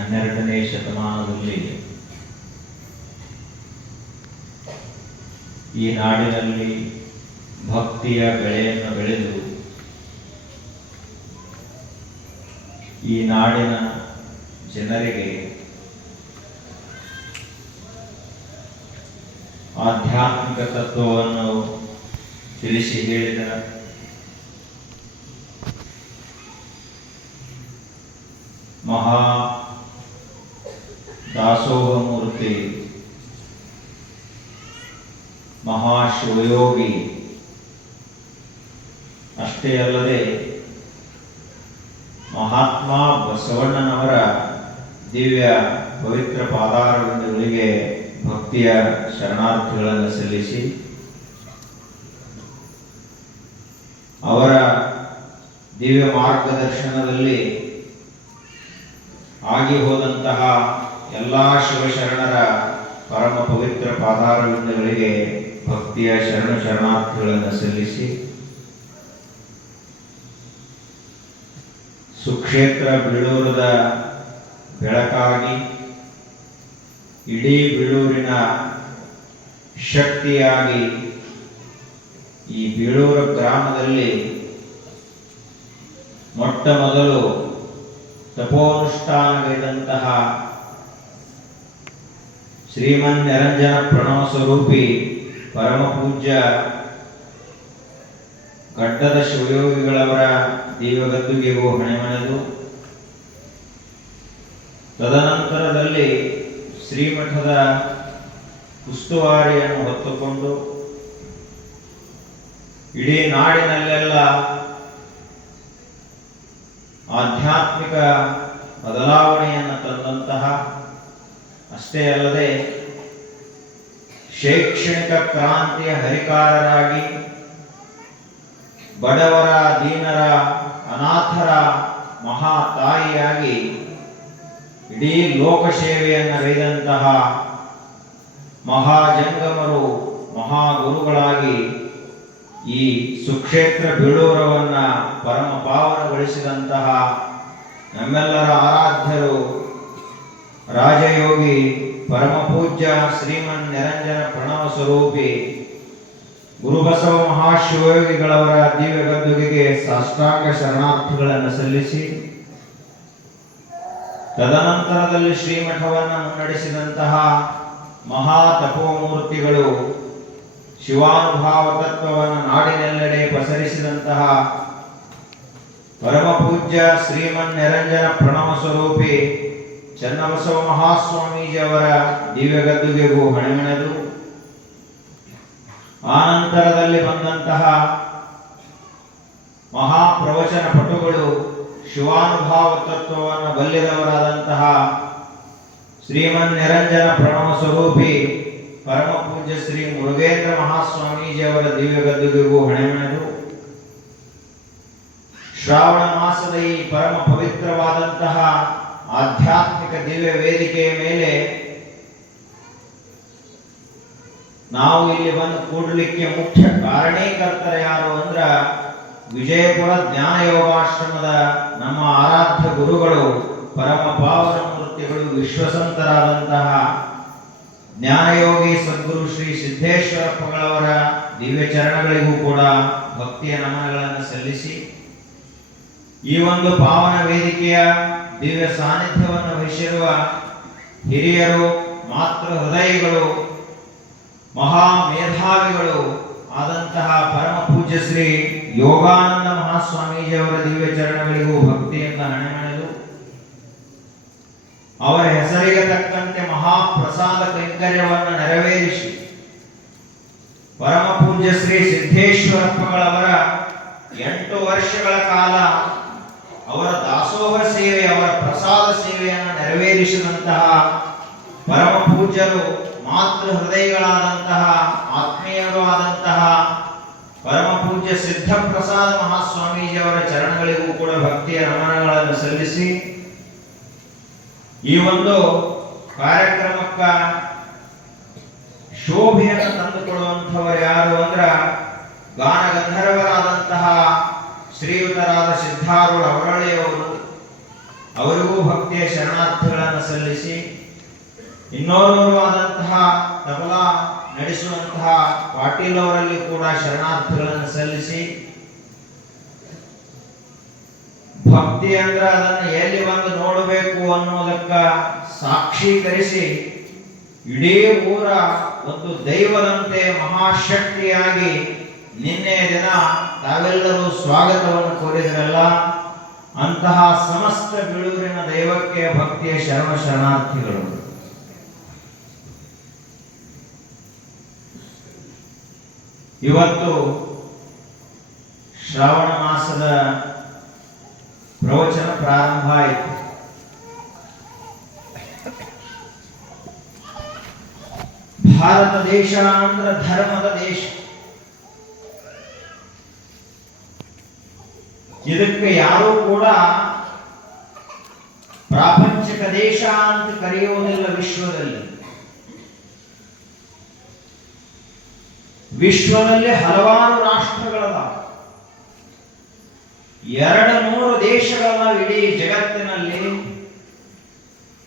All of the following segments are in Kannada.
12ನೇ ಶತಮಾನದಲ್ಲಿ ಈ ನಾಡಿನಲ್ಲಿ ಭಕ್ತಿಯ ಬೆಳೆಯನ್ನು ಬೆಳೆದು ಈ ನಾಡಿನ ಜನರಿಗೆ ಆಧ್ಯಾತ್ಮಿಕ ತತ್ವವನ್ನು ತಿಳಿಸಿ ಹೇಳಿದ ಮಹಾ ದಾಸೋಹ ಮೂರ್ತಿ ಮಹಾಶಿವಯೋಗಿ ಅಷ್ಟೇ ಅಲ್ಲದೆ ಮಹಾತ್ಮ ಬಸವಣ್ಣನವರ ದಿವ್ಯ ಪವಿತ್ರ ಪಾದಾರವಿಂದಗಳಿಗೆ ಭಕ್ತಿಯ ಶರಣಾರ್ಥಿಗಳನ್ನು ಸಲ್ಲಿಸಿ ಅವರ ದಿವ್ಯ ಮಾರ್ಗದರ್ಶನದಲ್ಲಿ ಆಗಿ ಹೋದಂತಹ ಎಲ್ಲ ಶಿವಶರಣರ ಪರಮ ಪವಿತ್ರ ಪಾದಾರವಿಂದಗಳಿಗೆ ಭಕ್ತಿಯ ಶರಣಾರ್ಥಿಗಳನ್ನು ಸಲ್ಲಿಸಿ ಸುಕ್ಷೇತ್ರ ಬೀಳೂರದ ಬೆಳಕಾಗಿ ಇಡೀ ಬೀಳೂರಿನ ಶಕ್ತಿಯಾಗಿ ಈ ಬೀಳೂರು ಗ್ರಾಮದಲ್ಲಿ ಮೊಟ್ಟ ಮೊದಲು ತಪೋನುಷ್ಠಾನಗೈದಂತಹ ಶ್ರೀಮನ್ ನಿರಂಜನ ಪ್ರಣವ ಸ್ವರೂಪಿ ಪರಮ ಪೂಜ್ಯ ಗಡ್ಡದ ಶಿವಯೋಗಿಗಳವರ ದಿವ್ಯಗದ್ದುಗೆಗೂ ಹಣೆಮಣೆದು ತದನಂತರದಲ್ಲಿ ಶ್ರೀಮಠದ ಉಸ್ತುವಾರಿಯನ್ನು ಹೊತ್ತುಕೊಂಡು ಇಡೀ ನಾಡಿನಲ್ಲೆಲ್ಲ ಆಧ್ಯಾತ್ಮಿಕ ಬದಲಾವಣೆಯನ್ನು ತಂದಂತಹ ಅಷ್ಟೇ ಅಲ್ಲದೆ ಶೈಕ್ಷಣಿಕ ಕ್ರಾಂತಿಯ ಹರಿಕಾರರಾಗಿ ಬಡವರ ದೀನರ ಅನಾಥರ ಮಹಾ ತಾಯಿಯಾಗಿ ಇಡೀ ಲೋಕಸೇವೆಯನ್ನು ಗೈದಂತಹ ಮಹಾಜಂಗಮರು ಮಹಾಗುರುಗಳಾಗಿ ಈ ಸುಕ್ಷೇತ್ರ ಬೀಳೂರವನ್ನ ಪರಮ ಪಾವನಗೊಳಿಸಿದಂತಹ ನಮ್ಮೆಲ್ಲರ ಆರಾಧ್ಯರು ರಾಜಯೋಗಿ ಪರಮ ಪೂಜ್ಯ ಶ್ರೀಮನ್ ನಿರಂಜನ ಪ್ರಣವ ಸ್ವರೂಪಿ ಗುರುಬಸವ ಮಹಾಶಿವಯೋಗಿಗಳವರ ದಿವ್ಯ ಗದ್ದುಗೆಗೆ ಸಾಷ್ಟಾಂಗ ಶರಣಾರ್ಥಿಗಳನ್ನು ಸಲ್ಲಿಸಿ ತದನಂತರದಲ್ಲಿ ಶ್ರೀಮಠವನ್ನು ಮುನ್ನಡೆಸಿದಂತಹ ಮಹಾ ತಪೋಮೂರ್ತಿಗಳು ಶಿವಾನುಭಾವ ತತ್ವವನ್ನು ನಾಡಿನೆಲ್ಲೆಡೆ ಪಸರಿಸಿದಂತಹ ಪರಮ ಪೂಜ್ಯ ಶ್ರೀಮನ್ ನಿರಂಜನ ಪ್ರಣವ ಸ್ವರೂಪಿ ಚನ್ನಬಸವ ಮಹಾಸ್ವಾಮೀಜಿಯವರ ದಿವ್ಯ ಗದ್ದುಗೆಗೂ ಹಣೆಮಣೆದು ಆನಂತರದಲ್ಲಿ ಬಂದಂತಹ ಮಹಾಪ್ರವಚನ ಪಟುಗಳು ಶಿವಾನುಭಾವ ತತ್ವವನ್ನು ಬಲ್ಲಿದವರಾದಂತಹ ಶ್ರೀಮನ್ ನಿರಂಜನ ಪ್ರಣವ ಸ್ವರೂಪಿ ಪರಮ ಪೂಜ್ಯ ಶ್ರೀ ಮುರುಗೇಂದ್ರ ಮಹಾಸ್ವಾಮೀಜಿಯವರ ದಿವ್ಯ ಗದ್ದುಗೆಗೂ ಹಣೆಮಣೆದು ಶ್ರಾವಣ ಮಾಸದ ಈ ಪರಮ ಪವಿತ್ರವಾದಂತಹ ಆಧ್ಯಾತ್ಮಿಕ ದಿವ್ಯ ವೇದಿಕೆಯ ಮೇಲೆ ನಾವು ಇಲ್ಲಿ ಬಂದು ಕೂಡಲಿಕ್ಕೆ ಮುಖ್ಯ ಕಾರಣೀಕರ್ತರ ಯಾರು ಅಂದ್ರ ವಿಜಯಪುರ ಜ್ಞಾನ ಯೋಗಾಶ್ರಮದ ನಮ್ಮ ಆರಾಧ್ಯ ಗುರುಗಳು ಪರಮ ಪಾವನ ಮೂರ್ತಿಗಳು ವಿಶ್ವಸಂತರಾದಂತಹ ಜ್ಞಾನಯೋಗಿ ಸದ್ಗುರು ಶ್ರೀ ಸಿದ್ದೇಶ್ವರಪ್ಪಗಳವರ ದಿವ್ಯ ಚರಣಗಳಿಗೂ ಕೂಡ ಭಕ್ತಿಯ ನಮನಗಳನ್ನು ಸಲ್ಲಿಸಿ ಈ ಒಂದು ಪಾವನ ವೇದಿಕೆಯ ದಿವ್ಯ ಸಾನ್ನಿಧ್ಯವನ್ನು ವಹಿಸಿರುವ ಹಿರಿಯರು ಮಾತೃ ಹೃದಯಿಗಳು ಮಹಾ ಮೇಧಾವಿಗಳು ಆದಂತಹ ಪರಮ ಪೂಜ್ಯ ಶ್ರೀ ಯೋಗಾನಂದ ಮಹಾಸ್ವಾಮೀಜಿಯವರ ದಿವ್ಯ ಚರಣಗಳಿಗೂ ಭಕ್ತಿಯಿಂದ ಹಣೆಮಣೆದು ಅವರ ಹೆಸರಿಗೆ ತಕ್ಕಂತೆ ಮಹಾಪ್ರಸಾದ ಕೈಂಕರ್ಯವನ್ನು ನೆರವೇರಿಸಿ ಪರಮ ಪೂಜ್ಯ ಶ್ರೀ ಸಿದ್ದೇಶ್ವರಪ್ಪಗಳವರ 8 ವರ್ಷಗಳ ಕಾಲ ಅವರ ದಾಸೋಹ ಸೇವೆ ಅವರ ಪ್ರಸಾದ ಸೇವೆಯನ್ನು ನೆರವೇರಿಸಿದಂತಹ ಪರಮ ಪೂಜ್ಯರು ಮಾತೃ ಹೃದಯಗಳಾದಂತಹ ಆತ್ಮೀಯರು ಆದಂತಹ ಪರಮ ಪೂಜ್ಯ ಸಿದ್ಧಪ್ರಸಾದ ಮಹಾಸ್ವಾಮೀಜಿಯವರ ಚರಣಗಳಿಗೂ ಕೂಡ ಭಕ್ತಿಯ ನಮನಗಳನ್ನು ಸಲ್ಲಿಸಿ ಈ ಒಂದು ಕಾರ್ಯಕ್ರಮಕ್ಕ ಶೋಭೆಯನ್ನು ತಂದುಕೊಡುವಂಥವರು ಯಾರು ಅಂದ್ರ ಗಾನ ಗಂಧರ್ವರಾದಂತಹ ಶ್ರೀಯುತರಾದ ಸಿದ್ಧಾರೂಢ ಅವರಳಿಯವರು ಅವರಿಗೂ ಭಕ್ತಿಯ ಶರಣಾರ್ಥಿಗಳನ್ನು ಸಲ್ಲಿಸಿ, ಇನ್ನೋರ್ವರಾದಂತಹ ತಬಲಾ ನಡೆಸುವಂತಹ ಪಾಟೀಲ್ ಅವರಲ್ಲಿ ಕೂಡ ಶರಣಾರ್ಥಿಗಳನ್ನು ಸಲ್ಲಿಸಿ, ಭಕ್ತಿ ಅಂದ್ರೆ ಅದನ್ನು ಎಲ್ಲಿ ಬಂದು ನೋಡಬೇಕು ಅನ್ನೋದಕ್ಕ ಸಾಕ್ಷೀಕರಿಸಿ ಇಡೀ ಊರ ಒಂದು ದೈವದಂತೆ ಮಹಾಶಕ್ತಿಯಾಗಿ ನಿನ್ನೆ ದಿನ ತಾವೆಲ್ಲರೂ ಸ್ವಾಗತವನ್ನು ಕೋರಿದ್ರಲ್ಲ, ಅಂತಹ ಸಮಸ್ತ ಬೀಳೂರಿನ ದೈವಕ್ಕೆ ಭಕ್ತಿಯ ಶರಣಾರ್ಥಿಗಳು. ಇವತ್ತು ಶ್ರಾವಣ ಮಾಸದ ಪ್ರವಚನ ಪ್ರಾರಂಭ ಆಯಿತು. ಭಾರತ ದೇಶ ಅಂದ್ರೆ ಧರ್ಮದ ದೇಶ. ಇದಕ್ಕೆ ಯಾರೂ ಕೂಡ ಪ್ರಾಪಂಚಿಕ ದೇಶ ಅಂತ ಕರೆಯುವುದಿಲ್ಲ. ವಿಶ್ವದಲ್ಲಿ ಹಲವಾರು ರಾಷ್ಟ್ರಗಳದ, 200 ದೇಶಗಳ ಇಡೀ ಜಗತ್ತಿನಲ್ಲಿ.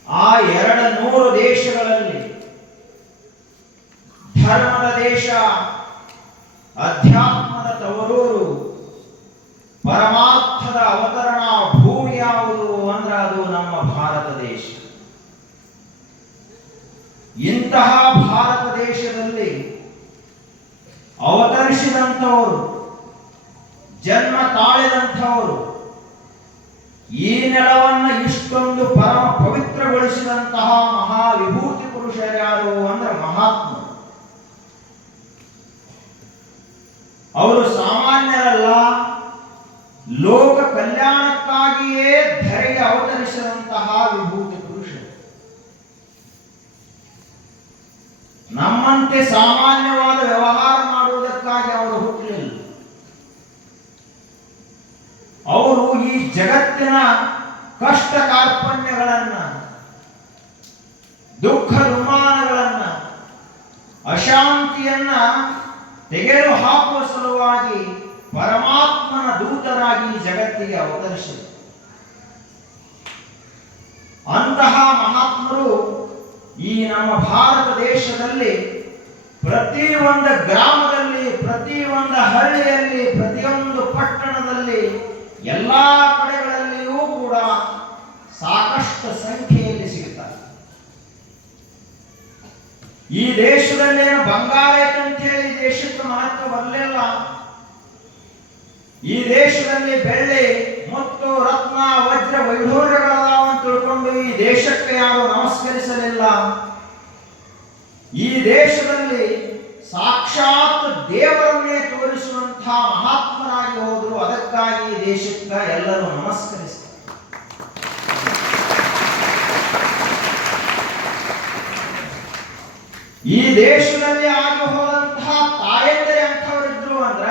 ಆ 200 ದೇಶಗಳಲ್ಲಿ ಧರ್ಮದ ದೇಶ, ಅಧ್ಯಾತ್ಮದ ತವರೂರು, ಪರಮಾರ್ಥದ ಅವತರಣ ಭೂಮಿ ಯಾವುದು ಅಂದ್ರೆ ಅದು ನಮ್ಮ ಭಾರತ ದೇಶ. ಇಂತಹ ಭಾರತ ದೇಶದಲ್ಲಿ ಅವತರಿಸಿದಂಥವರು, ಜನ್ಮ ತಾಳಿದಂಥವರು, ಈ ನೆಲವನ್ನು ಇಷ್ಟೊಂದು ಪರಮ ಪವಿತ್ರಗೊಳಿಸಿದಂತಹ ಮಹಾವಿಭೂತಿ ಪುರುಷರ್ಯಾರು ಅಂದ್ರೆ ಮಹಾತ್ಮ. ಅವರು ಸಾಮಾನ್ಯರಲ್ಲ, ಲೋಕ ಕಲ್ಯಾಣಕ್ಕಾಗಿಯೇ ಧರೆಗೆ ಅವತರಿಸಿದಂತಹ ವಿಭೂತಿ ಪುರುಷರು. ನಮ್ಮಂತೆ ಸಾಮಾನ್ಯವಾದ ವ್ಯವಹಾರ ಮಾಡುವುದಕ್ಕಾಗಿ ಅವರು ಹುಟ್ಟಲಿಲ್ಲ. ಅವರು ಈ ಜಗತ್ತಿನ ಕಷ್ಟ ಕಾರ್ಪಣ್ಯಗಳನ್ನ, ದುಃಖ ದುಮ್ಮಾನಗಳನ್ನ, ಅಶಾಂತಿಯನ್ನ ತೆಗೆದು ಹಾಕುವ ಸಲುವಾಗಿ ಪರಮಾತ್ಮನ ದೂತರಾಗಿ ಜಗತ್ತಿಗೆ ಅವತರಿಸಿದರು. ಅಂತಹ ಮಹಾತ್ಮರು ಈ ನಮ್ಮ ಭಾರತ ದೇಶದಲ್ಲಿ ಪ್ರತಿಯೊಂದು ಗ್ರಾಮದಲ್ಲಿ, ಪ್ರತಿಯೊಂದು ಹಳ್ಳಿಯಲ್ಲಿ, ಪ್ರತಿಯೊಂದು ಪಟ್ಟಣದಲ್ಲಿ, ಎಲ್ಲಾ ಕಡೆಗಳಲ್ಲಿಯೂ ಕೂಡ ಸಾಕಷ್ಟು ಸಂಖ್ಯೆಯಲ್ಲಿ ಸಿಗ್ತಾರೆ. ಈ ದೇಶದಲ್ಲಿ ಬಂಗಾರ ಅಂತ ಹೇಳಿ ದೇಶಕ್ಕೆ ಮಹತ್ವ ಬರಲಿಲ್ಲ. ಈ ದೇಶದಲ್ಲಿ ಬೆಳ್ಳಿ, ಮುತ್ತು, ರತ್ನ, ವಜ್ರ ವೈಢೂರ್ಯಗಳದಾವ ಅಂತ ತಿಳ್ಕೊಂಡು ಈ ದೇಶಕ್ಕೆ ಯಾರು ನಮಸ್ಕರಿಸಲಿಲ್ಲ. ಈ ದೇಶದಲ್ಲಿ ಸಾಕ್ಷಾತ್ ದೇವರನ್ನೇ ತೋರಿಸುವಂತಹ ಮಹಾತ್ಮರಾಗಿ ಹೋದ್ರು. ಅದಕ್ಕಾಗಿ ಈ ದೇಶಕ್ಕೆ ಎಲ್ಲರೂ ನಮಸ್ಕರಿಸ್ತಾರೆ. ಈ ದೇಶದಲ್ಲಿ ಆಗಿ ಹೋದಂತಹ ತಾಯಂದಿರು ಎಂಥವರಿದ್ರು ಅಂದ್ರ,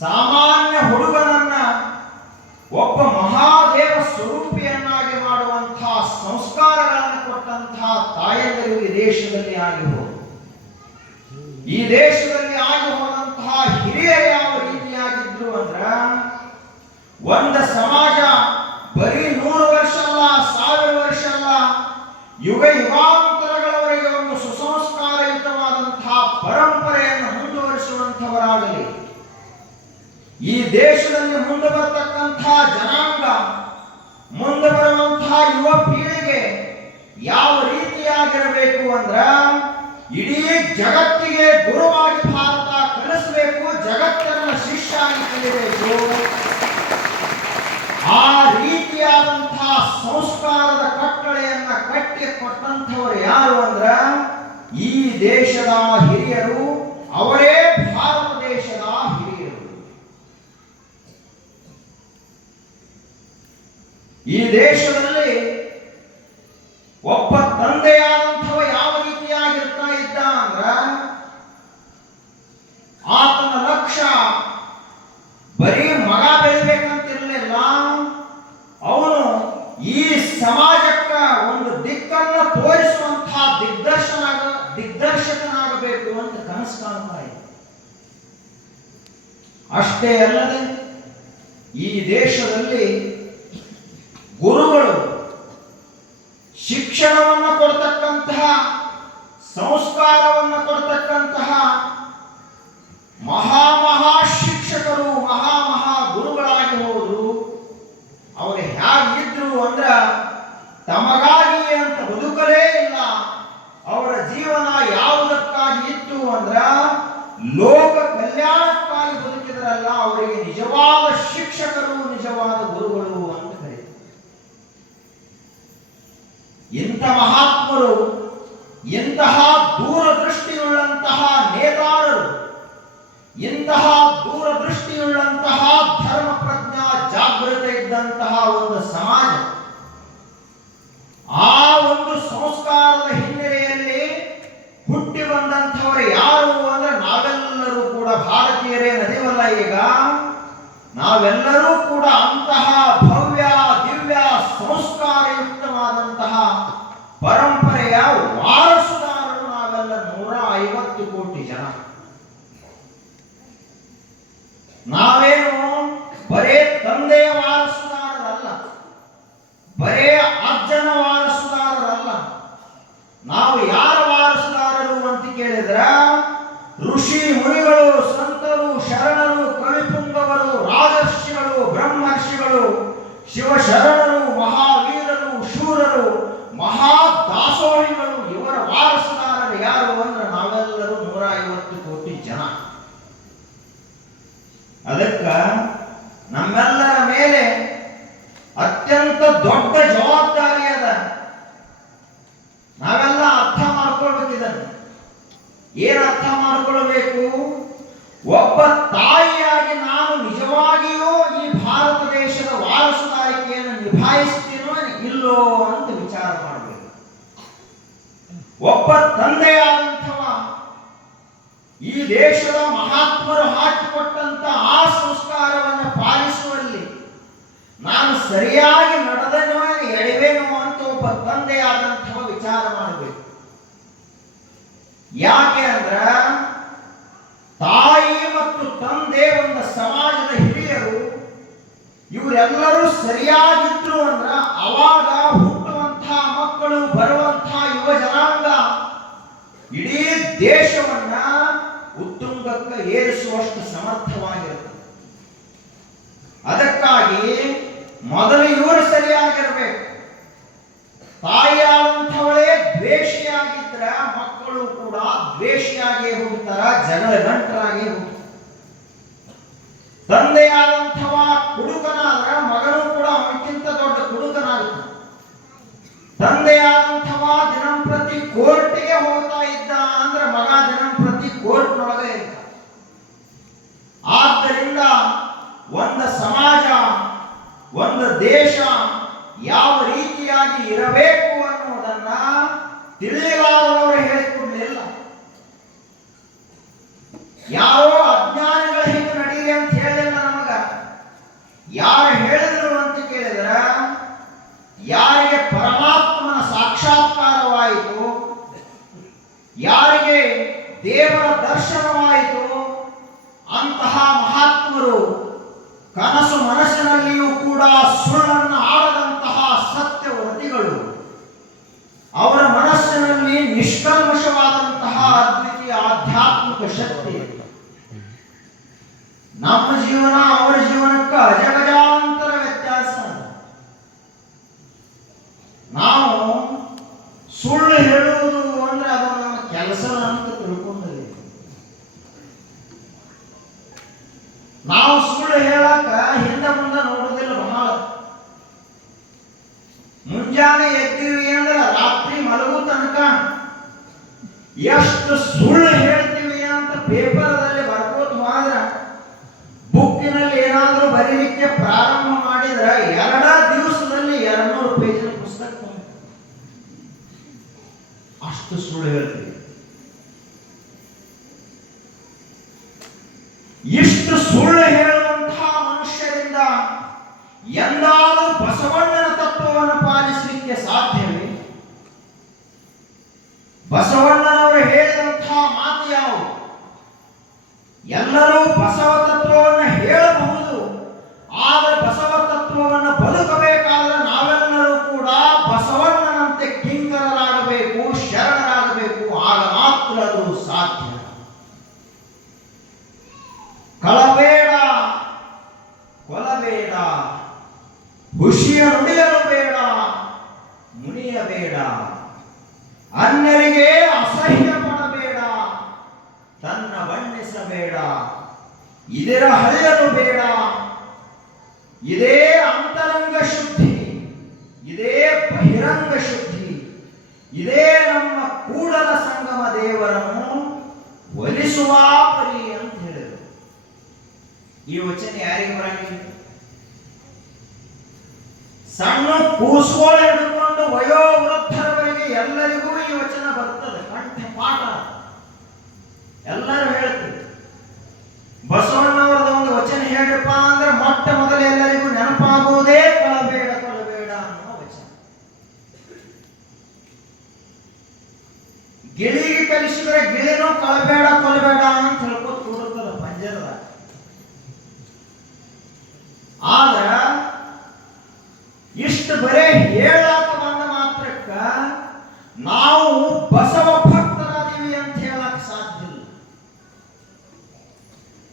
ಸಾಮಾನ್ಯ ಹುಡುಗನನ್ನ ಒಬ್ಬ ಮಹಾದೇವ ಸ್ವರೂಪಿಯನ್ನಾಗಿ ಮಾಡುವಂತಹ ಸಂಸ್ಕಾರಗಳನ್ನು ಕೊಟ್ಟಂತಹ ತಾಯಂದಿರು ಈ ದೇಶದಲ್ಲಿ ಆಗಿ ಹೋದರು. ಈ ದೇಶದಲ್ಲಿ ಆಗಿ ಹೋದಂತಹ ಹಿರಿಯರು ಯಾವ ರೀತಿಯಾಗಿದ್ರು ಅಂದ್ರ, ಒಂದು ಸಮಾಜ ಬರೀ 100 ವರ್ಷ ಅಲ್ಲ, 1000 ವರ್ಷ ಅಲ್ಲ, ಯುಗ ಯುಗಾಂತರಗಳವರೆಗೆ ಒಂದು ಸುಸಂಸ್ಕಾರಯುತವಾದಂತಹ ಪರಂಪರೆಯನ್ನು ಮುಂದುವರಿಸುವಂತವರಾಗಲಿ. ಈ ದೇಶದಲ್ಲಿ ಮುಂದೆ ಬರತಕ್ಕಂತಹ ಜನಾಂಗ, ಮುಂದೆ ಬರುವಂತಹ ಯುವ ಪೀಳಿಗೆ ಯಾವ ರೀತಿಯಾಗಿರಬೇಕು ಅಂದ್ರ, ಇಡೀ ಜಗತ್ತಿಗೆ ಗುರುವಾಗಿ ಭಾರತ ಕಲಿಸಬೇಕು, ಜಗತ್ತನ್ನ ಶಿಷ್ಯಾಗಿ ಕಲಿಬೇಕು. ಆ ರೀತಿಯಾದಂತಹ ಸಂಸ್ಕಾರದ ಕಟ್ಟಳೆಯನ್ನ ಕಟ್ಟಿ ಕೊಟ್ಟಂಥವರು ಯಾರು ಅಂದ್ರ, ಈ ದೇಶದ ಹಿರಿಯರು, ಅವರೇ ಭಾರತ ದೇಶದ ಹಿರಿಯರು. ಈ ದೇಶದಲ್ಲಿ ಒಬ್ಬ ತಂದೆಯಾದಂಥವ ಯಾವ ರೀತಿಯಾಗಿರ್ತಾ ಇದ್ದ ಅಂದ್ರ, ಆತನ ಲಕ್ಷ್ಯ ಬರೀ ಮಗ ಬೆಳಿಬೇಕಂತಿರಲಿಲ್ಲ. ಅವನು ಈ ಸಮಾಜಕ್ಕ ಒಂದು ದಿಕ್ಕನ್ನ ತೋರಿಸುವಂತಹ ದಿಗ್ದರ್ಶಕನಾಗಬೇಕು ಅಂತ ಕನಸು ಕಾಣ್ತಾ ಇದ್ದ. ಅಷ್ಟೇ ಅಲ್ಲದೆ ಈ ದೇಶದಲ್ಲಿ ಗುರುಗಳು ಶಿಕ್ಷಣವನ್ನು ಕೊಡ್ತಕ್ಕಂತಹ, ಸಂಸ್ಕಾರವನ್ನು ಕೊಡ್ತಕ್ಕಂತಹ ಮಹಾ ಶಿಕ್ಷಕರು, ಮಹಾ ಗುರುಗಳಾಗಿ ಹೋದ್ರು. ಅವರು ಹೇಗಿದ್ರು ಅಂದ್ರ ತಮಗಾಗಿ ಅಂತ ಬದುಕಲೇ ಇಲ್ಲ. ಅವರ ಜೀವನ ಯಾವುದಕ್ಕಾಗಿ ಇತ್ತು ಅಂದ್ರ ಲೋಕ ಕಲ್ಯಾಣಕ್ಕಾಗಿ ಬದುಕಿದ್ರಲ್ಲ. ಅವರಿಗೆ ನಿಜವಾದ ಶಿಕ್ಷಕರು, ನಿಜವಾದ ಗುರುಗಳು ಅಂತ ಕರೀತಾರೆ. ಇಂಥ ಮಹಾತ್ಮರು, ಇಂತಹ ದೂರದೃಷ್ಟಿಯುಳ್ಳಂತಹ ನೇತಾರರು, ಇಂತಹ ದೂರದೃಷ್ಟಿಯುಳ್ಳಂತಹ ಧರ್ಮ ಪ್ರಜ್ಞಾ ಜಾಗೃತ ಇದ್ದಂತಹ ಒಂದು ಸಮಾಜ, ಆ ಒಂದು ಸಂಸ್ಕಾರದ ಹಿನ್ನೆಲೆಯಲ್ಲಿ ಹುಟ್ಟಿ ಬಂದಂಥವರು ಯಾರು ಅಂದ್ರೆ ನಾವೆಲ್ಲರೂ ಕೂಡ ಭಾರತೀಯರೇ ನದಿವಲ್ಲ. ಈಗ ನಾವೆಲ್ಲರೂ ಕೂಡ ಅಂತಹ ಭವ್ಯ ದಿವ್ಯ ಸಂಸ್ಕಾರಯುಕ್ತವಾದಂತಹ ಪರಂಪರೆಯ ವಾರಸುದಾರರು ನಾವೆಲ್ಲ 150 ಕೋಟಿ ಜನ. ನಾವೇನು ಬರೇ ತಂದೆಯ ವಾರಸುದಾರರಲ್ಲ, ಬರೇ ಅಜ್ಜನ ವಾರಸುದಾರರಲ್ಲ. ನಾವು ಯಾರ ವಾರಸುದಾರರು ಅಂತ ಕೇಳಿದ್ರ ಋಷಿ ಮುನಿಗಳು, ಸಂತರು, ಶರಣರು, ಕವಿಪುಂಗವರು, ರಾಜರ್ಷಿಗಳು, ಬ್ರಹ್ಮರ್ಷಿಗಳು, ಶಿವಶರಣರು, ಮಹಾವೀರರು, ಶೂರರು, ಮಹಾದಾಸೋಹಿಗಳು, ಇವರ ವಾರಸುದಾರರು ಯಾರು ಅಂದ್ರೆ ನಾವೆಲ್ಲರೂ 150 ಕೋಟಿ ಜನ. ಅದಕ್ಕ ನಮ್ಮೆಲ್ಲರ ಮೇಲೆ ಅತ್ಯಂತ ದೊಡ್ಡ ಜವಾಬ್ದಾರಿ ಅದ. ನಾವೆಲ್ಲ ಅರ್ಥ ಮಾಡ್ಕೊಳ್ಬೇಕಿದನ್ನು. ಏನು ಅರ್ಥ ಮಾಡ್ಕೊಳ್ಬೇಕು? ಒಬ್ಬ ತಾಯಿಯಾಗಿ ನಾನು ನಿಜವಾಗಿಯೂ ಈ ಭಾರತ ದೇಶದ ವಾರಸುದಾರಿಕೆಯನ್ನು ನಿಭಾಯಿಸ್ತೀನೋ ಇಲ್ಲೋ ಅಂತ ವಿಚಾರ ಮಾಡಬೇಕು. ಒಬ್ಬ ತಂದೆಯಾದಂಥವ ಈ ದೇಶದ ಮಹಾತ್ಮರು ಹಾಕಿಕೊಟ್ಟಂತ ಆ ಸಂಸ್ಕಾರವನ್ನು ಪಾಲಿಸುವಲ್ಲಿ ನಾನು ಸರಿಯಾಗಿ ನಡೆದನೋ ಎಡವೇನೋ ಅಂತ ಒಬ್ಬ ತಂದೆಯಾದಂಥವ ವಿಚಾರ ಮಾಡಬೇಕು. ಯಾಕೆ ಅಂದ್ರ ತಾಯಿ ಮತ್ತು ತಂದೆ, ಒಂದು ಸಮಾಜದ ಹಿರಿಯರು, ಇವರೆಲ್ಲರೂ ಸರಿಯಾಗಿದ್ರು ಅಂದ್ರ ಅವಾಗ ಹುಟ್ಟುವಂತಹ ಮಕ್ಕಳು, ಬರುವಂತಹ ಯುವ ಜನಾಂಗ ಇಡೀ ದೇಶವನ್ನ ಉತ್ತುಂಗಕ್ಕೆ ಏರಿಸುವಷ್ಟು ಸಮರ್ಥವಾಗಿರುತ್ತೆ. ಅದಕ್ಕಾಗಿ ಮೊದಲು ಇವರು ಸರಿಯಾಗಿರ್ಬೇಕು. ತಾಯಿಯಾದಂಥವಳೇ ದ್ವೇಷಿಯಾಗಿದ್ರ ಮಕ್ಕಳು ಕೂಡ ದ್ವೇಷಿಯಾಗಿ ಹೋಗ್ತಾರ, ಜಗಳ ಗಂಟರಾಗಿ ಹೋಗ್ತಾರೆ. ತಂದೆಯಾದಂಥವ ಕುಡುಕನಾದ್ರ ಮಗನು ಕೂಡ ಅವನಿಗಿಂತ ದೊಡ್ಡ ಕುಡುಕನಾಗುತ್ತೆ. ತಂದೆಯಾದಂಥವ ದಿನಂಪ್ರತಿ ಕೋರ್ಟ್ಗೆ ಹೋಗ್ತಾ ಇದ್ದ ಅಂದ್ರೆ ಮಗ ದಿನಂಪ್ರತಿ ಕೋರ್ಟ್ನೊಳಗೆ ಇದ್ದ. ಆದ್ದರಿಂದ ಒಂದು ಸಮಾಜ, ಒಂದು ದೇಶ ಯಾವ ರೀತಿಯಾಗಿ ಇರಬೇಕು ಅನ್ನೋದನ್ನ ತಿಳಿಯಲಾರದವರು ಹೇಳಿಕೊಡ್ಲಿಲ್ಲ. ಯಾರೋ ಅಜ್ಞಾನಿಗಳು ಹಿಂಗೆ ನಡೀರಿ ಅಂತ ಹೇಳಿಲ್ಲ ನಮಗ. ಯಾರು ಹೇಳಿದ್ರು ಅಂತ ಕೇಳಿದ್ರ ಯಾರಿಗೆ ಪರಮಾತ್ಮನ ಸಾಕ್ಷಾತ್ಕಾರವಾಯಿತು, ಯಾರಿಗೆ ದೇವರ ದರ್ಶನವಾಯಿತು, ಅಂತಹ ಮಹಾತ್ಮರು ಕನಸು ಮನಸ್ಸಿನಲ್ಲಿಯೂ ಕೂಡ ಸುಳ್ಳನ್ನು ಆಡದಂತಹ ಸತ್ಯವತಿಗಳು, ಅವರ ಮನಸ್ಸಿನಲ್ಲಿ ನಿಷ್ಕಲ್ಮಶವಾದಂತಹ ಅದ್ವಿತೀಯ ಆಧ್ಯಾತ್ಮಿಕ ಶಕ್ತಿ. ನಮ್ಮ ಜೀವನ ಅವರ ಜೀವನಕ್ಕೆ ಅಜಗಜಾಂತರ ವ್ಯತ್ಯಾಸ. ನಾವು ಸುಳ್ಳು ಹೇಳುವುದು ಅಂದ್ರೆ ಅದು ನಮ್ಮ ಕೆಲಸ ಅಂತ ತಿಳ್ಕೊಂಡಿದ್ದೀವಿ. ನಾವು ಸುಳ್ಳು ಹೇಳಕ ಹಿಂದೆ ಮುಂದೆ ನೋಡುವುದಿಲ್ಲ. ಬಹಳ ಮುಂಜಾನೆ ಎದ್ದೀವಿ ಅಂದ್ರೆ ರಾತ್ರಿ ಮಲಗು ತನಕ ಎಷ್ಟು ಸುಳ್ಳು ಹೇಳ್ತೀವಿ ಅಂತ ಪೇಪರ್ದಲ್ಲಿ ಬರ್ಕೋತ ಹೋದ್ರ, ಬುಕ್ಕಿನಲ್ಲಿ ಏನಾದರೂ ಬರೀಲಿಕ್ಕೆ ಪ್ರಾರಂಭ ಮಾಡಿದ್ರೆ 2 ದಿವಸದಲ್ಲಿ 200 ಪೇಜಿನ ಪುಸ್ತಕ. ಅಷ್ಟು ಸುಳ್ಳು ಹೇಳ್ತೀವಿ. ಇಷ್ಟು ಸುಳ್ಳು ಹೇಳುವಂತಹ ಮನುಷ್ಯರಿಂದ ಎಂದಾದರೂ ಬಸವಣ್ಣನ ತತ್ವವನ್ನು ಪಾಲಿಸಲಿಕ್ಕೆ ಸಾಧ್ಯವೇ? ಬಸವಣ್ಣನವರು ಹೇಳಿದಂತಹ ಮಾತು ಯಾವುದು? ಎಲ್ಲರೂ ಬಸವ ತತ್ವವನ್ನು ಹೇಳಬಹುದು, ಆದರೆ ಬಸವ ತತ್ವವನ್ನು ಬದುಕಬೇಕಾದ್ರೆ ನಾವೆಲ್ಲ ಖುಷಿಯ ನುಡಿಯಲು ಬೇಡ, ಮುನಿಯಬೇಡ, ಅನ್ಯರಿಗೆ ಅಸಹ್ಯ ಪಡಬೇಡ, ತನ್ನ ಬಣ್ಣಿಸಬೇಡ, ಇದರ ಹಳೆಯಲು ಬೇಡ. ಇದೇ ಅಂತರಂಗ ಶುದ್ಧಿ, ಇದೇ ಬಹಿರಂಗ ಶುದ್ಧಿ, ಇದೇ ನಮ್ಮ ಕೂಡಲ ಸಂಗಮ ದೇವರನ್ನು ಒಲಿಸುವ ಪರಿ ಅಂತ ಹೇಳಿದರು. ಈ ವಚನ ಯಾರಿಗೆ ಬರಂಗಿಲ್ಲ? ಸಣ್ಣ ಕೂಸುಗಳು ಹಿಡ್ಕೊಂಡು ವಯೋವೃದ್ಧರವರೆಗೆ ಎಲ್ಲರಿಗೂ ಈ ವಚನ ಬರ್ತದೆ. ಕಂಠ ಪಾಠ ಎಲ್ಲರೂ ಹೇಳ್ತಾರೆ. ಬಸವಣ್ಣವರದ ಒಂದು ವಚನ ಹೇಳಪ್ಪ ಅಂದ್ರೆ ಮೊಟ್ಟ ಮೊದಲು ಎಲ್ಲರಿಗೂ ನೆನಪಾಗುವುದೇ ಕೊಳಬೇಡ ಕೊಳಬೇಡ ಅನ್ನೋ ವಚನ. ಗಿಳಿಗೆ ಕಲಿಸಿದ್ರೆ ಗಿಳಿನೂ ಕೊಳಬೇಡ ಕೊಳಬೇಡ ಅಂತ ಹೇಳ್ಕೊತ ಕೂಡುತ್ತದ ಪಂಜರದ. ಆದ್ರ ಇಷ್ಟು ಬರೇ ಹೇಳಾಕ ಬಂದ ಮಾತ್ರಕ್ಕ ನಾವು ಬಸವ ಭಕ್ತರಾದೀವಿ ಅಂತ ಹೇಳಕ್ ಸಾಧ್ಯ ಇಲ್ಲ.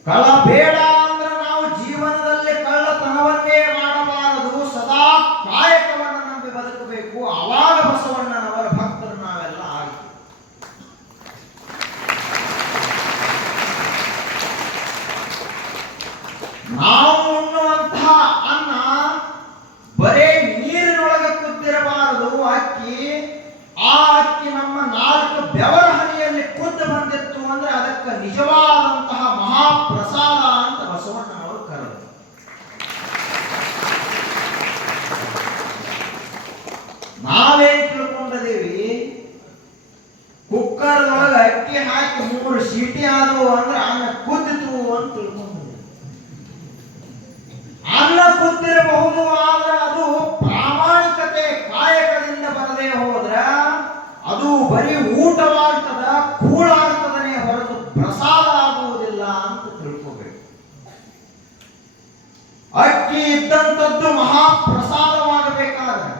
ಕಳಬೇಡ ಅಂದ್ರೆ ನಾವು ಜೀವನದಲ್ಲಿ ಕಳ್ಳತನವನ್ನೇ ಮಾಡಬಾರದು, ಸದಾ ಕಾಯಕವನ್ನು ನಂಬಿ ಬದುಕಬೇಕು. ಅವಾಗ ಬಸವಣ್ಣನವರ ಭಕ್ತರು ನಾವೆಲ್ಲ ಆಗಿ. ನಾವು ಉಣ್ಣುವಂತಹ ಅನ್ನ ಬರೇ ನೀರಿನೊಳಗೆ ಕುದ್ದಿರಬಾರದು. ಅಕ್ಕಿ, ಆ ಅಕ್ಕಿ ನಮ್ಮ 4 ಬೆವರ ಹನಿಯಲ್ಲಿ ಕುದ್ದು ಬಂದಿತ್ತು ಅಂದ್ರೆ ಅದಕ್ಕೆ ನಿಜವಾದಂತಹ ಮಹಾಪ್ರಸಾದ ಅಂತ ಬಸವಣ್ಣನವರು ಕರೆದರು. ನಾವೇನ್ ತಿಳ್ಕೊಂಡಿದ್ದೀವಿ, ಕುಕ್ಕರ್ದೊಳಗೆ ಅಕ್ಕಿ ಹಾಕಿ 3 ಸೀಟಿ ಆದವು ಅಂದ್ರೆ ಅನ್ನ ಕುದ್ದಿತು ಅಂತ ತಿಳ್ಕೊಂಡಿದ್ದೀವಿ. ಅನ್ನ ಕುದ್ದಿರಬಹುದು, ಆದ್ರೆ ಅದು ಪ್ರಾಮಾಣಿಕತೆ ಕಾಯಕದಿಂದ ಬರದೇ ಹೋದ್ರ ಅದು ಬರೀ ಊಟವಾಗ್ತದ, ಕೂಳಾಗ್ತದನೇ ಹೊರತು ಪ್ರಸಾದ ಆಗುವುದಿಲ್ಲ ಅಂತ ತಿಳ್ಕೋಬೇಕು. ಅಕ್ಕಿ ಇದ್ದಂಥದ್ದು ಮಹಾಪ್ರಸಾದವಾಗಬೇಕಾದ್ರೆ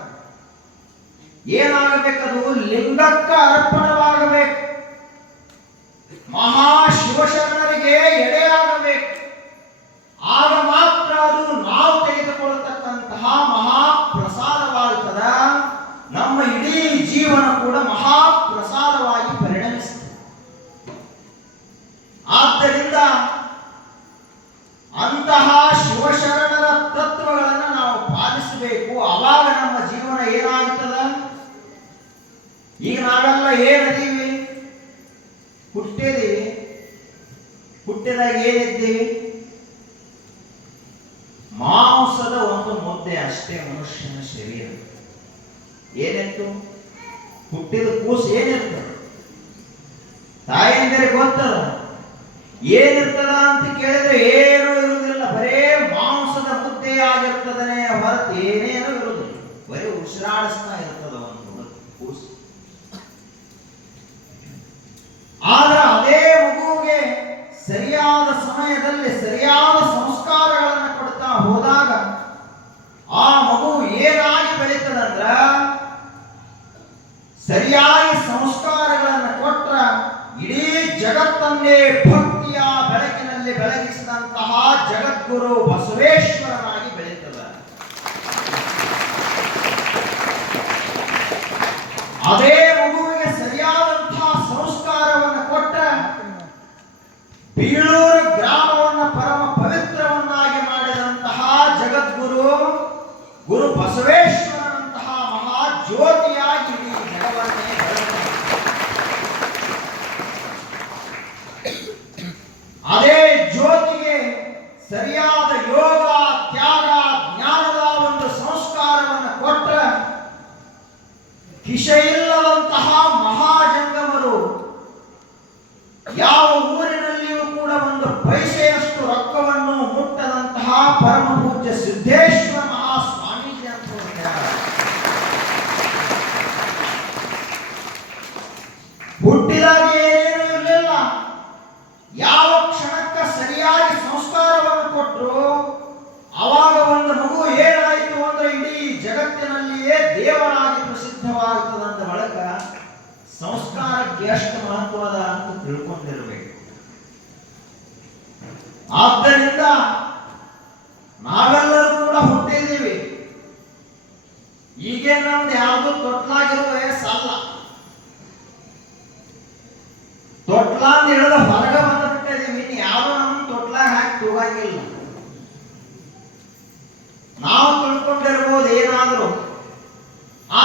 ಏನಾಗಬೇಕದು? ಲಿಂಗಕ್ಕ ಅರ್ಪಣವಾಗಬೇಕು, ಮಹಾಶಿವಶರಣರಿಗೆ ಎಡೆಯಾಗಬೇಕು. ಆಗ ಮಾತ್ರ ಅದು ನಾವು ತೆಗೆದುಕೊಳ್ಳತಕ್ಕಂತಹ ಮಹಾಪ್ರಸಾದವಾಗುತ್ತದ. ನಮ್ಮ ಇಡೀ ಜೀವನ ಕೂಡ ಮಹಾಪ್ರಸಾದವಾಗಿ ಪರಿಣಮಿಸುತ್ತದೆ. ಆದ್ದರಿಂದ ಅಂತಹ ಶಿವಶರಣರ ತತ್ವಗಳನ್ನು ನಾವು ಪಾಲಿಸಬೇಕು. ಅವಾಗ ನಮ್ಮ ಜೀವನ ಏನಾಗುತ್ತದ? ಈಗ ನಾವೆಲ್ಲ ಏನದೀವಿ? ಹುಟ್ಟಿದೀವಿ. ಹುಟ್ಟಿದಾಗ ಏನಿದ್ದೀವಿ? ಮಾಂಸದ ಒಂದು ಮುದ್ದೆ ಅಷ್ಟೇ ಮನುಷ್ಯನ ಶರೀರ. ಏನಿತ್ತು? ಹುಟ್ಟಿದ ಕೂಸು ಏನಿರ್ತದ? ತಾಯಂದಿರಿಗೆ ಗೊತ್ತದ ಏನಿರ್ತದ ಅಂತ ಕೇಳಿದ್ರೆ ಏನೂ ಇರುವುದಿಲ್ಲ, ಬರೇ ಮಾಂಸದ ಮುದ್ದೆ ಆಗಿರ್ತದನೇ ಹೊರತು ಏನೇನೂ ಇರುವುದಿಲ್ಲ. ಬರೀ ಉಸಿರಾಡಿಸ್ತಾ ಇರ್ತದ ಒಂದು ಕೂಸು. ಆದ್ರೆ ಅದೇ ಮಗುವಿಗೆ ಸರಿಯಾದ ಸಮಯದಲ್ಲಿ ಸರಿಯಾದ ಸಂಸ್ಕಾರಗಳನ್ನು ಕೊಡ್ತಾ ಹೋದಾಗ ಆ ಮಗು ಏನಾಗಿ ಬೆಳೀತದಂದ್ರ, ಸರಿಯಾಗಿ ಸಂಸ್ಕಾರಗಳನ್ನು ಕೊಟ್ಟ ಇಡೀ ಜಗತ್ತನ್ನೇ ಭಕ್ತಿಯ ಬೆಳಕಿನಲ್ಲಿ ಬೆಳಗಿಸಿದಂತಹ ಜಗದ್ಗುರು ಬಸವೇಶ್ವರನಾಗಿ ಬೆಳೀತದ. ಅದೇ ಮಗುವಿಗೆ ಸರಿಯಾದಂತಹ ಸಂಸ್ಕಾರವನ್ನು ಕೊಟ್ಟ ಬೀಳೂರು ಗ್ರಾಮವನ್ನು ಪರಮ ಪವಿತ್ರವನ್ನಾಗಿ ಮಾಡಿದಂತಹ ಜಗದ್ಗುರು ಗುರು ಬಸವೇಶ್ವರನಂತಹ ಮಹಾ ಜ್ಯೋತಿಯಾಗಿ ಇಡೀ ಜಗವನ್ನೇ ಬೆಳಗಿದ. ಅದೇ ಜ್ಯೋತಿಗೆ ಸರಿಯಾದ ಯೋಗ, ತ್ಯಾಗ, ಜ್ಞಾನದ ಒಂದು ಸಂಸ್ಕಾರವನ್ನು ಕೊಟ್ಟ ಕಿಶ ಇಲ್ಲದಂತಹ ಮಹಾಜಂಗಮರು ಯಾವ ಊರಿನಲ್ಲಿಯೂ ಕೂಡ ಒಂದು ಪೈಸೆಯಷ್ಟು ರೊಕ್ಕವನ್ನು ಮುಟ್ಟದಂತಹ ಪರಮ ಪೂಜ್ಯ ಸಿದ್ದೇಶ್ವರ ಮಹಾಸ್ವಾಮೀಜಿ ಅಂತ ಹೇಳ್ತಾರೆ. ಹುಟ್ಟಿದಾಗ ಏನೇನು ಇರಲಿಲ್ಲ. ಯಾವ ಕ್ಷಣಕ್ಕೆ ಸರಿಯಾಗಿ ಸಂಸ್ಕಾರವನ್ನು ಕೊಟ್ಟರು ಅವಾಗ ಒಂದು ಮಗು ಏನಾಯಿತು ಅಂದ್ರೆ ಇಡೀ ಜಗತ್ತಿನಲ್ಲಿಯೇ ದೇವರಾಗಿ ಪ್ರಸಿದ್ಧವಾಗುತ್ತದಂತ ಬಳಿಕ ಸಂಸ್ಕಾರಕ್ಕೆ ಎಷ್ಟು ಮಹತ್ವದ ಅಂತ ತಿಳ್ಕೊಂಡಿರಬೇಕು. ಆದ್ದರಿಂದ ನಾವೆಲ್ಲರೂ ಕೂಡ ಹುಟ್ಟಿದ್ದೀವಿ. ಏನಾದರೂ.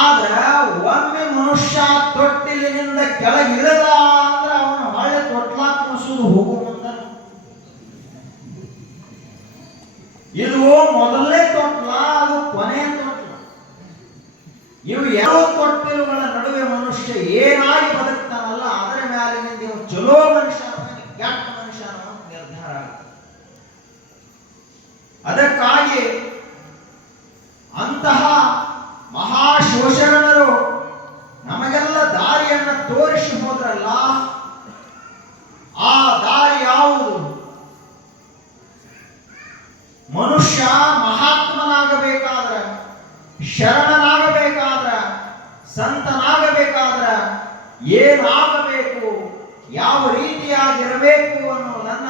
ಆದ್ರ ಒಮ್ಮೆ ಮನುಷ್ಯ ತೊಟ್ಟಿಲಿನಿಂದ ಕೆಳಗಿಳಿದ ಅಂದ್ರೆ ಅವನ ಹೊಳೆ ತೊಟ್ಲಾಕ್ ಮುಸುದು ಹೋಗು ಮುಂದ. ಇದು ಮೊದಲನೇ ತೊಟ್ಲ, ಅದು ಕೊನೆಯ ತೊಟ್ಲ. ಇವು ಎರಡು ತೊಟ್ಟಿಲುಗಳ ನಡುವೆ ಮನುಷ್ಯ ಏನಾಗಿ ಬದುಕ್ತಾನಲ್ಲ ಅದರ ಮ್ಯಾಲಿನಿಂದ ಇವು ಚಲೋ ಮನುಷ್ಯ ಕೆಟ್ಟ ಮನುಷ್ಯ ನಿರ್ಧಾರ ಆಗುತ್ತೆ. ಅದಕ್ಕಾಗಿ ಅಂತಹ ಮಹಾಶೋಷಣರು ನಮಗೆಲ್ಲ ದಾರಿಯನ್ನು ತೋರಿಸಿ ಹೋದ್ರಲ್ಲ, ಆ ದಾರಿ ಯಾವುದು? ಮನುಷ್ಯ ಮಹಾತ್ಮನಾಗಬೇಕಾದ್ರ, ಶರಣನಾಗಬೇಕಾದ್ರ, ಸಂತನಾಗಬೇಕಾದ್ರ ಏನಾಗಬೇಕು, ಯಾವ ರೀತಿಯಾಗಿರಬೇಕು ಅನ್ನೋದನ್ನ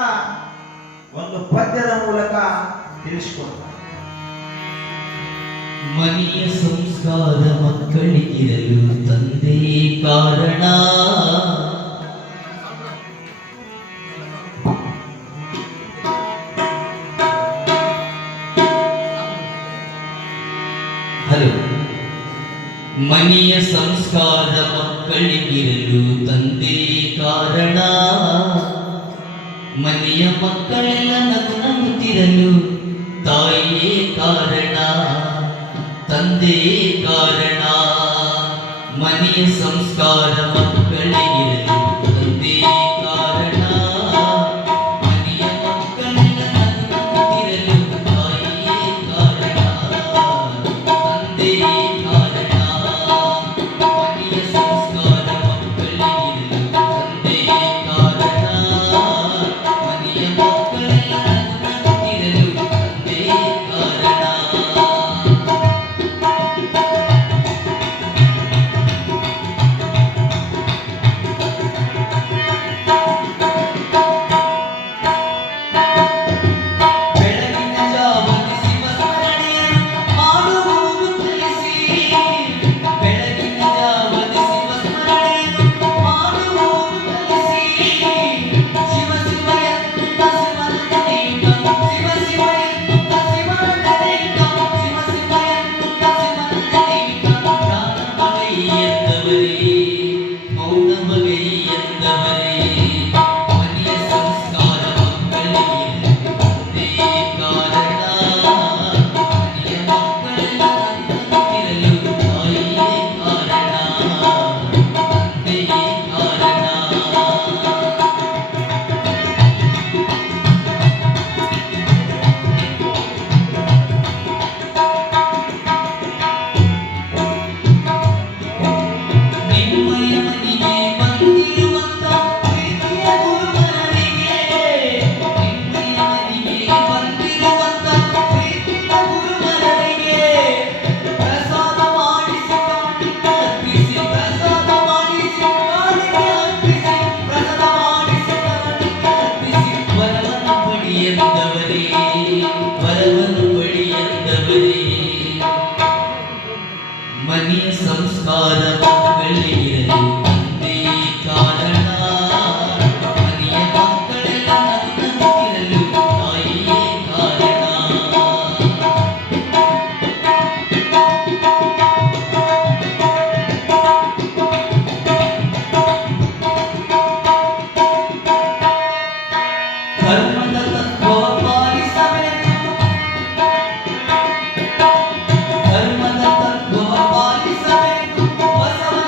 ಒಂದು ಪದ್ಯದ ಮೂಲಕ ತಿಳಿಸಿಕೊಡ್ತಾರೆ. ಮನೆಯ ಸಂಸ್ಕಾರ ಮಕ್ಕಳಿಗಿರಲು ತಂದೆ ಕಾರಣ. ಹಲೋ. ಮನೆಯ ಸಂಸ್ಕಾರ ಮಕ್ಕಳಿಗಿರಲು ತಂದೆ ಕಾರಣ. ಮನೆಯ ಮಕ್ಕಳೆಲ್ಲ ನಗುತ್ತಿರಲು ತಾಯಿಯೇ ಕಾರಣ, ತಂದೆ ಕಾರಣ. ಮನೆಯ ಸಂಸ್ಕಾರ ಮಕ್ಕಳಿಗಿರಲು ತಂದೆ ಕಾರಣ. ಮನೆಯ ಮಕ್ಕಳೆಲ್ಲ ನಗುತ್ತಿರಲು ತಾಯಿಯೇ ಕಾರಣ, ತಂದೆ ಕಾರಣ. ಮನೆಯ ಸಂಸ್ಕಾರ ಮಕ್ಕಳಿಗಿರಲು ತಂದೆ ಕಾರಣ. ಮನೆಯ ಮಕ್ಕಳೆಲ್ಲ ನಗುತ್ತಿರಲು ತಂದೆ ಕಾರಣ. ಮನೆಯ ಸಂಸ್ಕಾರ ಮಕ್ಕಳಿಗಿರಲು ತಂದೆ ಕಾರಣ. ಮನೆಯ ಮಕ್ಕಳೆಲ್ಲ ನಗುತ್ತಿರಲು ತಾಯಿಯೇ ಕಾರಣ. ಧರ್ಮದ ತತ್ವ ಪಾಲಿಸಬೇಕು, ಧರ್ಮದ ತತ್ವ ಪಾಲಿಸಬೇಕು, ಬಸವ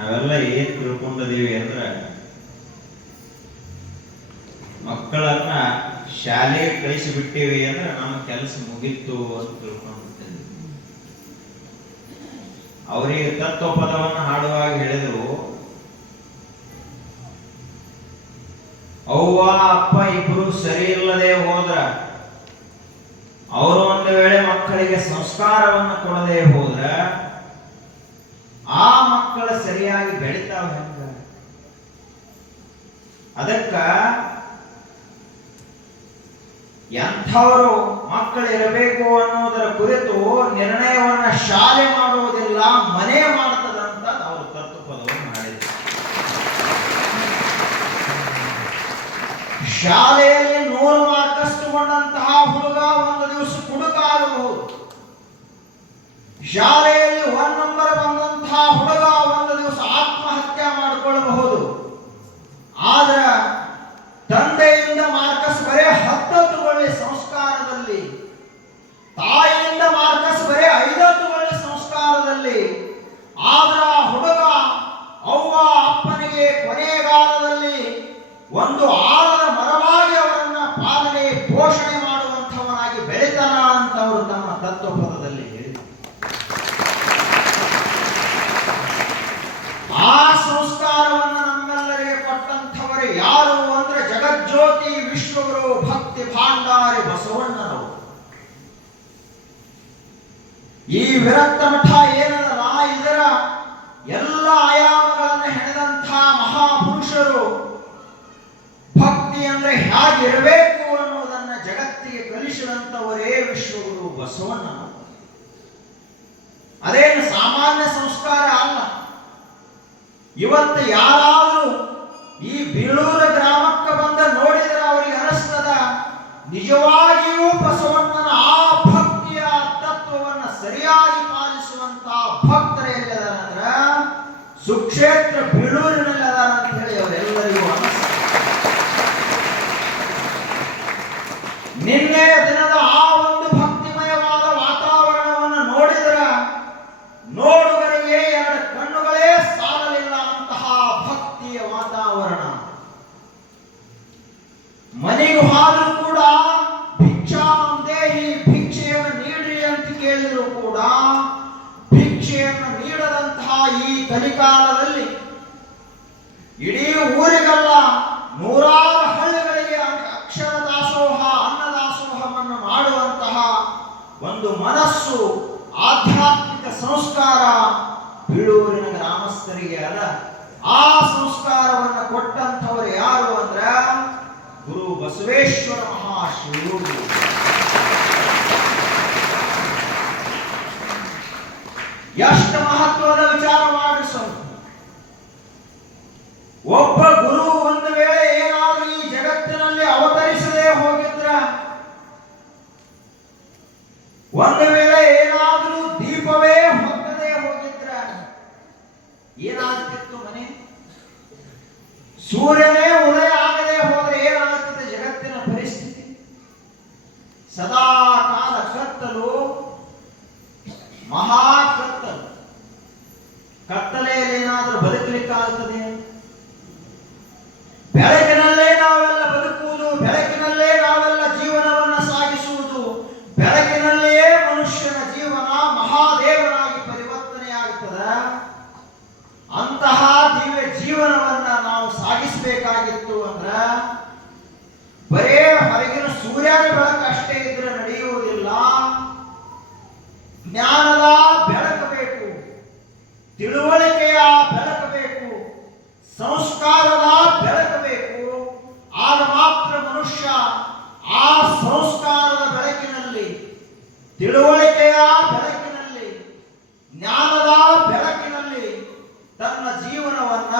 ನಾವೆಲ್ಲ ಏನ್ ತಿಳ್ಕೊಂಡಿದೀವಿ ಅಂದ್ರೆ ಮಕ್ಕಳನ್ನ ಶಾಲೆಗೆ ಕಳಿಸಿಬಿಟ್ಟಿವಿ ಅಂದ್ರೆ ನಮ್ಮ ಕೆಲಸ ಮುಗಿತು ಅಂತ ತಿಳ್ಕೊಂಡಿರ್ತೇವೆ. ಅವರಿಗೆ ತತ್ವ ಪದವನ್ನು ಹಾಡುವಾಗ ಹೇಳಿದ್ರು, ಅವ್ವ ಅಪ್ಪ ಇಬ್ರು ಸರಿ ಇಲ್ಲದೆ ಹೋದ್ರ, ಅವರು ಒಂದು ವೇಳೆ ಮಕ್ಕಳಿಗೆ ಸಂಸ್ಕಾರವನ್ನು ಕೊಡದೆ ಹೋದ್ರ ಆ ಮಕ್ಕಳು ಸರಿಯಾಗಿ ಬೆಳಿತಾವ ಹೆಂಗ? ಅದಕ್ಕ ಎಂಥವರು ಮಕ್ಕಳು ಇರಬೇಕು ಅನ್ನೋದರ ಕುರಿತು ನಿರ್ಣಯವನ್ನ ಶಾಲೆ ಮಾಡುವುದಿಲ್ಲ, ಮನೆ ಮಾಡ್ತದಂತ ಅವರು ತತ್ವಪದವನ್ನು ಮಾಡಿದರು. ಶಾಲೆಯಲ್ಲಿ 100 ಮಾರ್ಕಸ್ ತಗೊಂಡಂತಹ ಹುಡುಗ ಒಂದು ದಿವಸ ಕುಡುಕಾಗಬಹುದು. ಶಾಲೆಯಲ್ಲಿ 1 ನಂಬರ್ ಬಂದಂತಹ ಹುಡುಗ ಒಂದು ದಿವಸ ಆತ್ಮಹತ್ಯೆ ಮಾಡಿಕೊಳ್ಳಬಹುದು. ಆದ್ರೆ ತಂದೆಯಿಂದ ಮಾರ್ಕಸ್ ಬರೇ 10 ತಗೊಳ್ಳಿ ಸಂಸ್ಕಾರದಲ್ಲಿ, ತಾಯಿಯಿಂದ ಮಾರ್ಕಸ್ ಬರೇ 5 ತಗೊಳ್ಳಿ ಸಂಸ್ಕಾರದಲ್ಲಿ, ಆದ್ರ ಹುಡುಗ ಅವ್ವ ಅಪ್ಪನಿಗೆ ಕೊನೆಗಾಲದಲ್ಲಿ ಒಂದು ಆಳದ ಮರವಾಗಿ ಅವರನ್ನ ಪಾಲನೆ ಪೋಷಣೆ ಮಾಡುವಂಥವನಾಗಿ ಬೆಳಿತಾನ ಅಂತ ಅವರು ತಮ್ಮ ತತ್ವಪದದಲ್ಲಿ ಹೇಳಿದರು. ಆ ಸಂಸ್ಕಾರವನ್ನು ನಮ್ಮೆಲ್ಲರಿಗೆ ಕೊಟ್ಟಂಥವರು ಯಾರು ಅಂದ್ರೆ ಜಗಜ್ಯೋತಿ ವಿಶ್ವಗುರು ಭಕ್ತಿ ಭಾಂಡಾರಿ ಬಸವಣ್ಣನವರು. ಈ ವಿರಕ್ತ ಮಠ ಏನದಲ್ಲ, ಇದರ ಎಲ್ಲ ಆಯಾಮಗಳನ್ನು ಹೆಣೆದಂತಹ ಮಹಾಪುರುಷರು ಭಕ್ತಿ ಅಂದ್ರೆ ಹೇಗಿರಬೇಕು ಅನ್ನೋದನ್ನ ಜಗತ್ತಿಗೆ ಕಲಿಸಿದಂಥವರೇ ವಿಶ್ವಗುರು ಬಸವಣ್ಣನವರು. ಅದೇನು ಸಾಮಾನ್ಯ ಸಂಸ್ಕಾರ ಅಲ್ಲ. ಇವತ್ತು ಯಾರಾದರೂ ಈ ಬೀಳೂರು ಗ್ರಾಮಕ್ಕೆ ಬಂದ ನೋಡಿದ್ರೆ ಅವರಿಗೆ ಅನಿಸ್ತದ, ನಿಜವಾಗಿಯೂ ಬಸವಣ್ಣನ ಆ ಭಕ್ತಿಯ ತತ್ವವನ್ನು ಸರಿಯಾಗಿ ಪಾಲಿಸುವಂತ ಭಕ್ತರು ಎಲ್ಲಿದಾರಂದ್ರ ಸುಕ್ಷೇತ್ರ ಬೀಳೂರಿನಲ್ಲಿ ಅದಾರ ಅಂತ ಹೇಳಿ ಅವರೆಲ್ಲರಿಗೂ ಅನಿಸ್ತದೆ. ನಿನ್ನೆಯ ದಿನದ ಆ ಒಂದು ಭಕ್ತಿಮಯವಾದ ವಾತಾವರಣವನ್ನು ನೋಡಿದರೆ ನೋಡುಗರಿಗೆ 2 ಕಣ್ಣುಗಳೇ ಸಾಲಲಿಲ್ಲ ಅಂತಹ ಭಕ್ತಿಯ ವಾತಾವರಣ. ಮನೆಗೂ ಹಾಲು ಕೂಡ ಭಿಕ್ಷಾಂ ದೇಹಿ, ಭಿಕ್ಷೆಯನ್ನು ನೀಡಿ ಅಂತ ಕೇಳಿದ್ರು ಕೂಡ ಭಿಕ್ಷೆಯನ್ನು ನೀಡದಂತಹ ಈ ಕಲಿಕಾಲದಲ್ಲಿ ಇಡೀ ಊರಿಗಲ್ಲ 100 ಹಳ್ಳಿಗಳಿಗೆ ಅಕ್ಷರ ದಾಸೋಹ ಅನ್ನದಾಸೋಹವನ್ನು ಮಾಡುವಂತಹ ಒಂದು ಮನಸ್ಸು, ಆಧ್ಯಾತ್ಮಿಕ ಸಂಸ್ಕಾರ ಬೀಳೂರಿನ ಗ್ರಾಮಸ್ಥರಿಗೆ ಅಲ್ಲ. ಆ ಸಂಸ್ಕಾರವನ್ನು ಕೊಟ್ಟಂಥವರು ಯಾರು ಅಂದ್ರ ಗುರು ಬಸವೇಶ್ವರ ಮಹಾಶಿವರು. ಎಷ್ಟು ಮಹತ್ವದ ವಿಚಾರ ಮಾಡಿಸೋಣ. ಒಬ್ಬ ಗುರು ಒಂದು ವೇಳೆ ಏನಾದರೂ ಈ ಜಗತ್ತಿನಲ್ಲಿ ಅವತರಿಸದೆ ಹೋಗಿದ್ರ, ಒಂದು ವೇಳೆ ಏನಾದರೂ ದೀಪವೇ ಹೊತ್ತದೇ ಹೋಗಿದ್ರ ಏನಾಗ್ತಿತ್ತು ಮನೆ? ಸೂರ್ಯನೇ ಉದಯ ಆಗದೆ ಹೋದ್ರೆ ಏನಾಗುತ್ತದೆ ಜಗತ್ತಿನ ಪರಿಸ್ಥಿತಿ? ಸದಾ ಕಾಲ ಕತ್ತಲು, ಮಹಾ ಕತ್ತಲು. ಕತ್ತಲೆಯಲ್ಲಿ ಏನಾದರೂ ಬದುಕಲಿಕ್ಕಾಗುತ್ತದೆ? ಬೆಳಕಿನಲ್ಲೇ ನಾವೆಲ್ಲ ಬದುಕುವುದು, ಬೆಳಕಿನಲ್ಲೇ ನಾವೆಲ್ಲ ಜೀವನವನ್ನು ಸಾಗಿಸುವುದು, ಬೆಳಕಿನಲ್ಲಿಯೇ ಮನುಷ್ಯನ ಜೀವನ ಮಹಾದೇವನಾಗಿ ಪರಿವರ್ತನೆಯಾಗುತ್ತದೆ. ಅಂತಹ ದಿವ್ಯ ಜೀವನವನ್ನ ನಾವು ಸಾಗಿಸಬೇಕಾಗಿತ್ತು ಅಂದ್ರ ಬರೇ ಹೊರಗಿನ ಸೂರ್ಯನ ಬೆಳಕು ಅಷ್ಟೇ ಇದ್ರೆ ನಡೆಯುವುದಿಲ್ಲ. ಜ್ಞಾನದ ಬೆಳಕು ಬೇಕು, ತಿಳುವಳಿಕೆಯ ಬೆಳಕು ಬೇಕು, ಸಂಸ್ಕಾರದ ಬೆಳಕು ಬೇಕು. ಆಗ ಮಾತ್ರ ಮನುಷ್ಯ ಆ ಸಂಸ್ಕಾರದ ಬೆಳಕಿನಲ್ಲಿ, ತಿಳುವಳಿಕೆಯ ಬೆಳಕಿನಲ್ಲಿ, ಜ್ಞಾನದ ಬೆಳಕಿನಲ್ಲಿ ತನ್ನ ಜೀವನವನ್ನ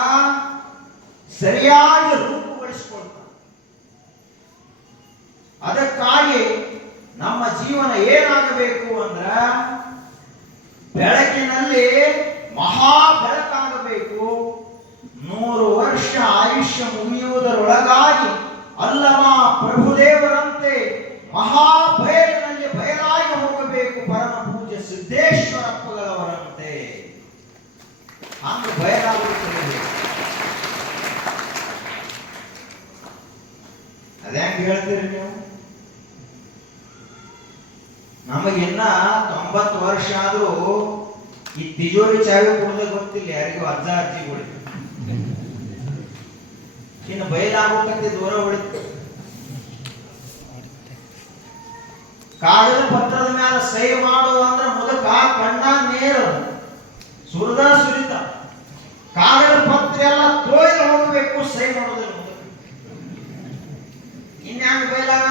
ಸರಿಯಾಗಿ ರೂಪುಗೊಳಿಸಿಕೊಳ್ತಾನೆ. ಅದಕ್ಕಾಗಿ ನಮ್ಮ ಜೀವನ ಏನಾಗಬೇಕು ಅಂದ್ರ ಬೆಳಕಿನಲ್ಲಿ ಮಹಾ ಬೆಳಕಾಗಬೇಕು. 100 ವರ್ಷ ಆಯುಷ್ಯ ಮುಗಿಯುವುದರೊಳಗಾಗಿ ಅಲ್ಲಮ ಪ್ರಭುದೇವರಂತೆ ಮಹಾ ಬಯಲಿನಲ್ಲಿ ಬಯಲಾಗಿ ಹೋಗಬೇಕು. ಪರಮ ಪೂಜ್ಯ ಸಿದ್ದೇಶ್ವರಪ್ಪಗಳವರಂತೆ ಹಂಗ ಬಯಲಾಗ ಹೆಂಗ್ ಹೇಳ್ತೀರಿ ನೀವು? ನಮಗಿನ್ನ 90 ವರ್ಷ ಆದ್ರೂ ಈ ತಿಜೋರಿ ಚಾವಿ ಕುಡ್ದ ಗೊತ್ತಿಲ್ಲ ಯಾರಿಗೂ ಅಜ್ಜ ಅಜ್ಜಿಗಳು. ಇನ್ನು ಬಯಲಾಗೋಕಂತೆ ದೂರ ಉಳಿತು. ಕಾಗದ ಪತ್ರದ ಮೇಲೆ ಸಹಿ ಮಾಡು ಅಂದ್ರೆ ಮುದಕ ಕಣ್ಣ ನೇರು ಸುರಿದ ಸುರಿತ ಕಾಗದ ಪತ್ರ ಎಲ್ಲ ತೋಯ್ದು ಹೋಗಬೇಕು, ಸಹಿ ಮಾಡೋದಿಲ್ಲ ಮುದಕ. ಇನ್ಯಾಂಗ ಬಯಲಾಗ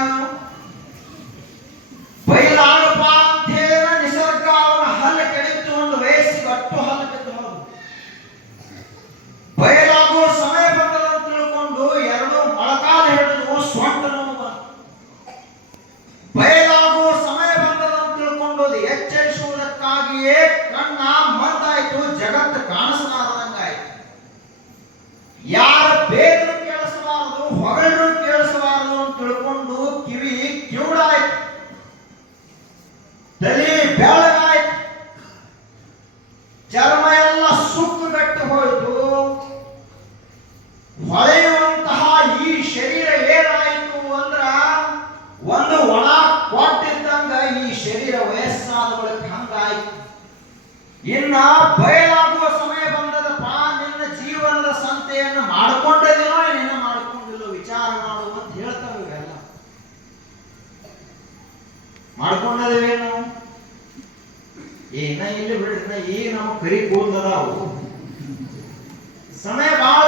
ಬಯಲಾಗಪ್ಪ ಅಂತೇಳ ನಿಸರ್ಗ ಅವನ ಹಲ್ಲು ಕೆಡಿತು, ಒಂದು ವಯಸ್ಸಿಗೆ ಅಟ್ಟು ಹಲ್ಲು ಕೆಟ್ಟು ಹೋಗುದು. ಬಯಲಾಗುವ ಸಮಯ ಬಂದದಂತ ತಿಳ್ಕೊಂಡು ಎರಡು ಮೊಳಕಾಲ ಹಿಡಿದು ಸ್ವಂತ ನೋವು ಬಂತು. ಬಯಲಾಗುವ ಸಮಯ ಬಂದದಂತ ತಿಳ್ಕೊಂಡು ಎಚ್ಚರಿಸುವುದಕ್ಕಾಗಿಯೇ ಕಣ್ಣ ಮಂದಾಯ್ತು, ಜಗತ್ತು ಕಾಣಿಸಲಾರದಂಗಾಯ್ತು. ಯಾರ ಬೇರು ಕೇಳಿಸಬಾರದು, ಹೊಗಳು ಕೇಳಿಸಬಾರದು ಅಂತ ತಿಳ್ಕೊಂಡು ಕಿವಿ ಕಿವುಡಾಯ್ತು, ತಲೆ ಬೆಳಗಾಯ್ತು, ಚರ್ಮ ಎಲ್ಲ ಸುಕ್ಕುಗಟ್ಟಿ ಹೋಯಿತು. ಹೊಳೆಯುವಂತಹ ಈ ಶರೀರ ಏನಾಯಿತು ಅಂದ್ರ ಒಂದು ಒಣ ಕೊಟ್ಟಿದ್ದಂಗ ಈ ಶರೀರ ವಯಸ್ಸಾದ ಬಳಿಕ ಹಂಗಾಯ್ತು. ಇನ್ನ ಬಯಲಾಗುವ ಸಮಯ ಬಂದದಪ್ಪ, ನಿನ್ನ ಜೀವನದ ಸಂತೆಯನ್ನು ಮಾಡಿಕೊಂಡಿದ್ದೀನೋ ನಿನ್ನ ಮಾಡಿಕೊಂಡಿಲ್ಲೋ ವಿಚಾರ ಮಾಡು ಅಂತ ಹೇಳ್ತಾವೆ. ಇವೆಲ್ಲ ಮಾಡ್ಕೊಂಡದೇವೇನು ಏನ ಇಲ್ಲಿ ಬಿಡ್ರಿ, ಈಗ ನಾವು ಕರಿ ಕೂದಲಾವು ಸಮಯ ಬಹಳ